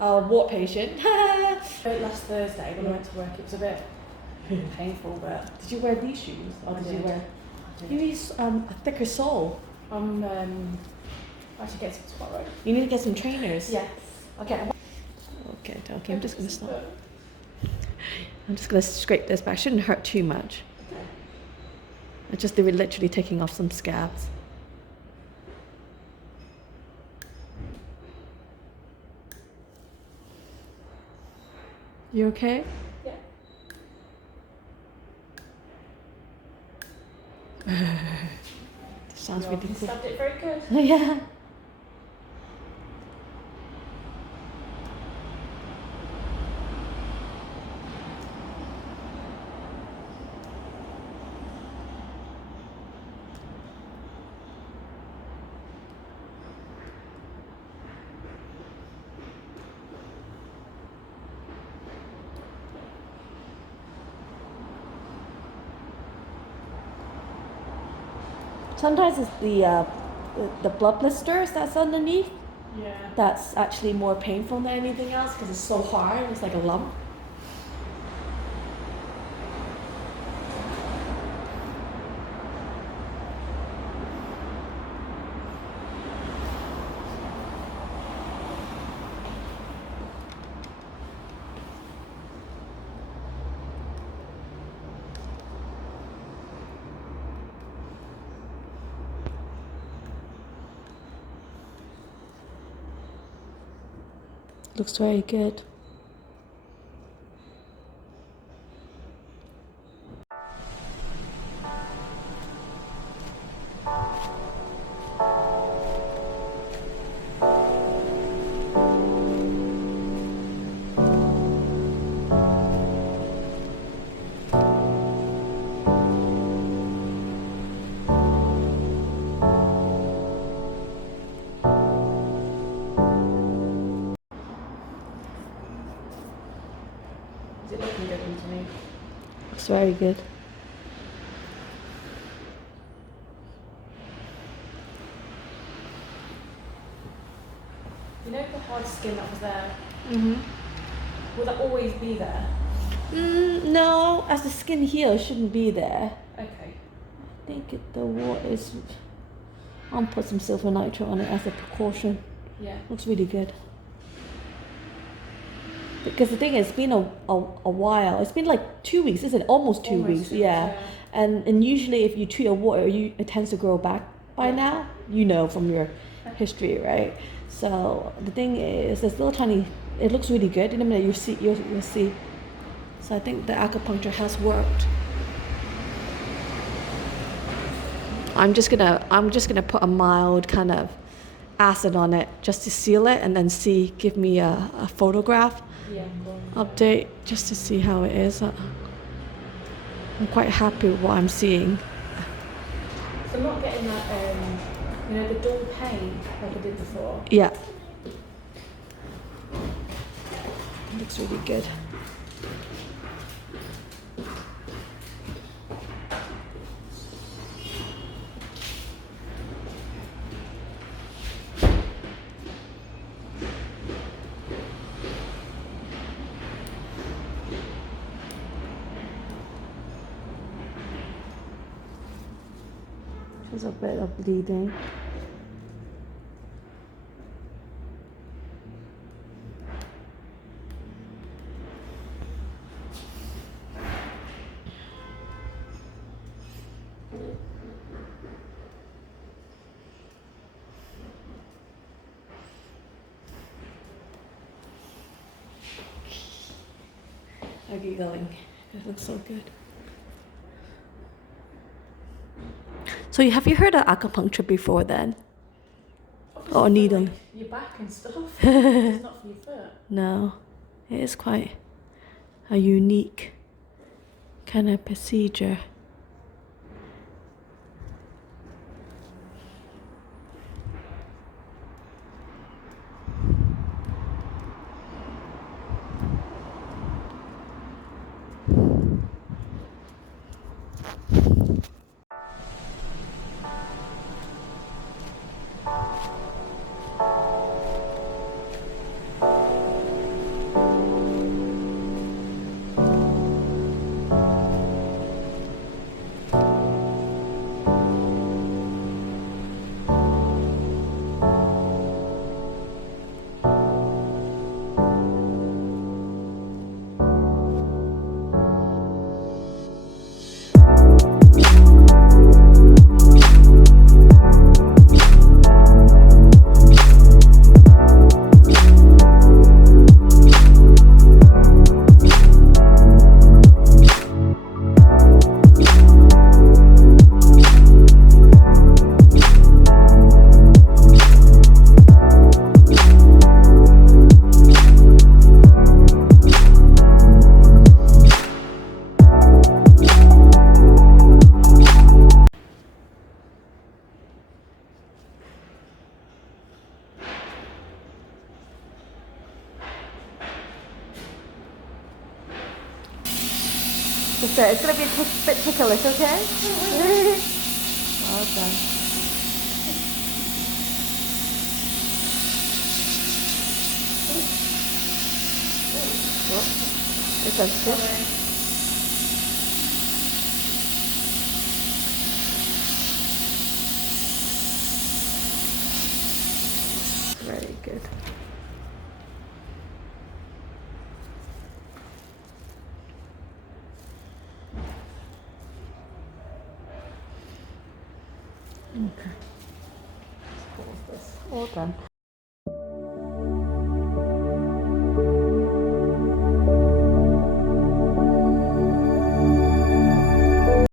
a wart patient. Last Thursday when I went to work, it was a bit painful, but... Did you wear these shoes? Or did you wear... You need a thicker sole. I should get some tomorrow. You need to get some trainers. Yes. Okay, I'm just going to stop. I'm just going to scrape this back. It shouldn't hurt too much. They were literally taking off some scabs. You okay? Yeah. This sounds really cool. Stabbed it very good. Yeah. Sometimes it's the blood blisters that's underneath. Yeah. That's actually more painful than anything else because it's so hard. It's like a lump. Looks very good. Is it looking good to me? Looks very good. You know the hard skin that was there? Mhm. Will that always be there? No, as the skin heals, it shouldn't be there. Okay. I think the wart is. I'll put some silver nitrate on it as a precaution. Yeah. Looks really good. Because the thing is, it's been a while. It's been like 2 weeks, isn't it? Almost 2 weeks, yeah. And usually if you treat a wart, it tends to grow back by now. You know from your history, right? So the thing is, there's little tiny. It looks really good. In a minute, you'll see. So I think the acupuncture has worked. I'm just gonna put a mild kind of acid on it just to seal it, and then give me a photograph. Yeah, Update just to see how it is. I'm quite happy with what I'm seeing. So I'm not getting that, the dull pain like I did before. Yeah. Looks really good. There's a bit of bleeding. I keep going. It looks so good. So have you heard of acupuncture before then? Or needle? Like your back and stuff. It's not for your foot. No, it is quite a unique kind of procedure. So it's going to be a bit ticklish, okay? Well done. It's sensitive. Very good. Okay. Let's pause this. All done.